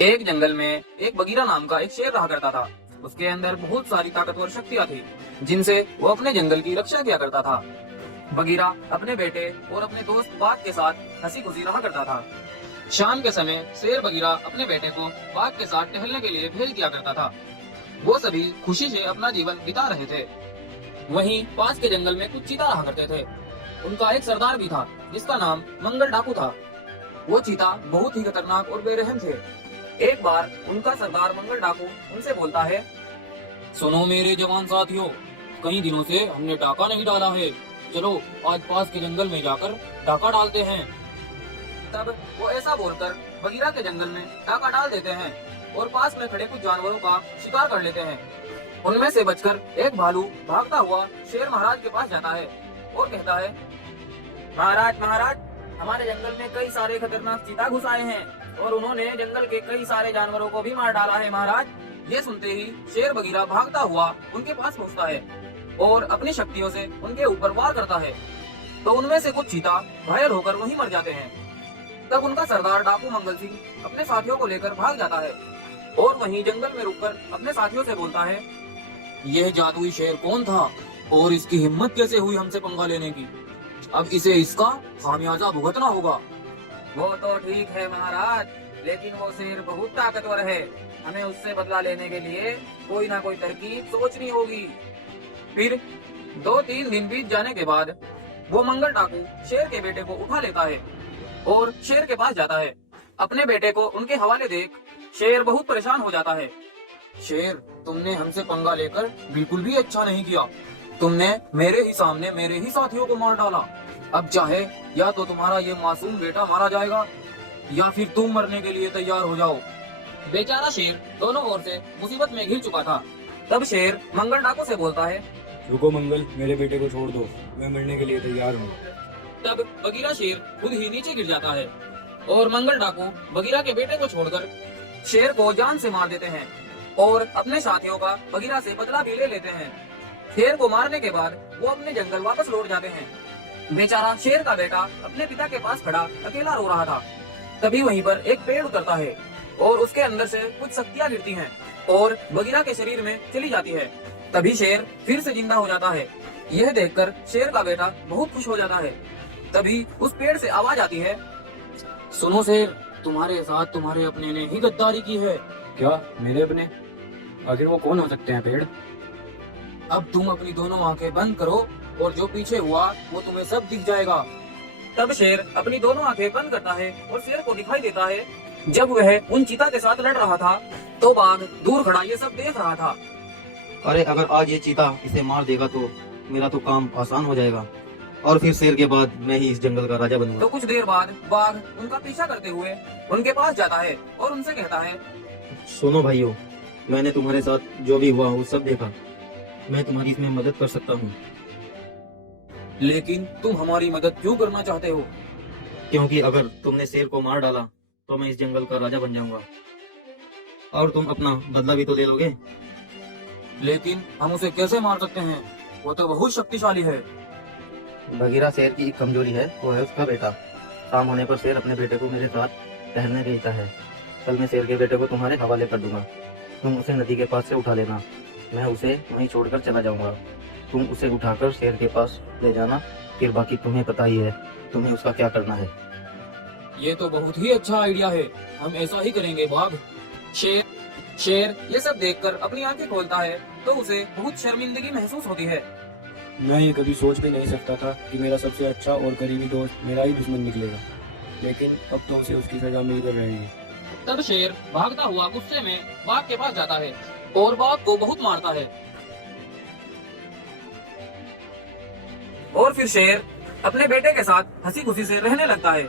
एक जंगल में एक बगीरा नाम का एक शेर रहा करता था। उसके अंदर बहुत सारी ताकतवर शक्तियां थी, जिनसे वो अपने जंगल की रक्षा किया करता था। बगीरा अपने बेटे और अपने दोस्त बाघ के साथ हंसी खुशी रहा करता था। शाम के समय शेर बगीरा अपने बेटे को बाघ के साथ टहलने के लिए भेज दिया करता था। वो सभी खुशी से अपना जीवन बिता रहे थे। वहीं पास के जंगल में कुछ चीता रहा करते थे। उनका एक सरदार भी था, जिसका नाम मंगल डाकू था। वो चीता बहुत ही खतरनाक और बेरहम थे। एक बार उनका सरदार मंगल डाकू उनसे बोलता है, सुनो मेरे जवान साथियों, कई दिनों से हमने डाका नहीं डाला है। चलो आज पास के जंगल में जाकर डाका डालते हैं। तब वो ऐसा बोलकर बगीरा के जंगल में डाका डाल देते हैं और पास में खड़े कुछ जानवरों का शिकार कर लेते हैं। उनमें से बचकर एक भालू भागता हुआ शेर महाराज के पास जाता है और कहता है, महाराज महाराज, हमारे जंगल में कई सारे खतरनाक चीता घुस आए हैं और उन्होंने जंगल के कई सारे जानवरों को भी मार डाला है महाराज। ये सुनते ही शेर बगीरा भागता हुआ उनके पास पहुंचता है और अपनी शक्तियों से उनके ऊपर वार करता है। तो उनमें से कुछ चीता घायल होकर वहीं मर जाते हैं। तब उनका सरदार डाकू मंगल सिंह अपने साथियों को लेकर भाग जाता है और वहीं जंगल में रुककर अपने साथियों से बोलता है, यह जादुई शेर कौन था और इसकी हिम्मत कैसे हुई हमसे पंगा लेने की? अब इसे इसका खामियाजा भुगतना होगा। वो तो ठीक है महाराज, लेकिन वो शेर बहुत ताकतवर है। हमें उससे बदला लेने के लिए कोई ना कोई तरकीब सोचनी होगी। फिर 2-3 दिन बीत जाने के बाद वो मंगल डाकू शेर के बेटे को उठा लेता है और शेर के पास जाता है। अपने बेटे को उनके हवाले देख शेर बहुत परेशान हो जाता है। शेर, तुमने हमसे पंगा लेकर बिल्कुल भी अच्छा नहीं किया। तुमने मेरे ही सामने मेरे ही साथियों को मार डाला। अब चाहे या तो तुम्हारा ये मासूम बेटा मारा जाएगा या फिर तुम मरने के लिए तैयार हो जाओ। बेचारा शेर दोनों ओर से मुसीबत में घिर चुका था। तब शेर मंगल डाकू से बोलता है, रुको मंगल, मेरे बेटे को छोड़ दो, मैं मरने के लिए तैयार हूँ। तब बगीरा शेर खुद ही नीचे गिर जाता है और मंगल डाकू बगीरा के बेटे को छोड़कर शेर को जान से मार देते हैं और अपने साथियों का बगीरा से बदला भी ले लेते हैं। शेर को मारने के बाद वो अपने जंगल वापस लौट जाते हैं। बेचारा शेर का बेटा अपने पिता के पास खड़ा अकेला रो रहा था। तभी वहीं पर एक पेड़ उतरता है और उसके अंदर से कुछ शक्तियां गिरती हैं और बगीरा के शरीर में चली जाती है। तभी शेर फिर से जिंदा हो जाता है। यह देखकर शेर का बेटा बहुत खुश हो जाता है। तभी उस पेड़ से आवाज आती है, सुनो शेर, तुम्हारे साथ तुम्हारे अपने ने ही गद्दारी की है। क्या मेरे अपने? आखिर वो कौन हो सकते हैं पेड़? अब तुम अपनी दोनों आंखें बंद करो और जो पीछे हुआ वो तुम्हें सब दिख जाएगा। तब शेर अपनी दोनों आंखें बंद करता है और शेर को दिखाई देता है जब वह उन चीता के साथ लड़ रहा था तो बाघ दूर खड़ा ये सब देख रहा था। अरे अगर आज ये चीता इसे मार देगा तो मेरा तो काम आसान हो जाएगा और फिर शेर के बाद मैं ही इस जंगल का राजा बनूंगा। तो कुछ देर बाद बाघ उनका पीछा करते हुए उनके पास जाता है और उनसे कहता है, सुनो भाइयों, मैंने तुम्हारे साथ जो भी हुआ वो सब देखा। मैं तुम्हारी इसमें मदद कर सकता हूँ। लेकिन तुम हमारी मदद क्यों करना चाहते हो? क्योंकि अगर तुमने शेर को मार डाला तो मैं इस जंगल का राजा बन जाऊंगा और तुम अपना बदला भी तो ले लोगे। लेकिन हम उसे कैसे मार सकते हैं? वो तो बहुत शक्तिशाली है। बगीरा शेर की एक कमजोरी है, वो है उसका बेटा। शाम होने पर शेर अपने बेटे को मेरे साथ टहलने भेजता है। कल मैं शेर के बेटे को तुम्हारे हवाले कर दूंगा। तुम उसे नदी के पास से उठा लेना, मैं उसे वहीं छोड़कर चला जाऊंगा। तुम उसे उठाकर शेर के पास ले जाना, फिर बाकी तुम्हें पता ही है तुम्हें उसका क्या करना है। ये तो बहुत ही अच्छा आइडिया है, हम ऐसा ही करेंगे बाघ। शेर ये सब देखकर अपनी आंखें खोलता है तो उसे बहुत शर्मिंदगी महसूस होती है। मैं ये कभी सोच भी नहीं सकता था कि मेरा सबसे अच्छा और करीबी दोस्त मेरा ही दुश्मन निकलेगा, लेकिन अब तो उसे उसकी सजा मिल कर रहेगी। तब शेर भागता हुआ गुस्से में बाघ के पास जाता है और बाघ को बहुत मारता है। और फिर शेर अपने बेटे के साथ हंसी खुशी से रहने लगता है।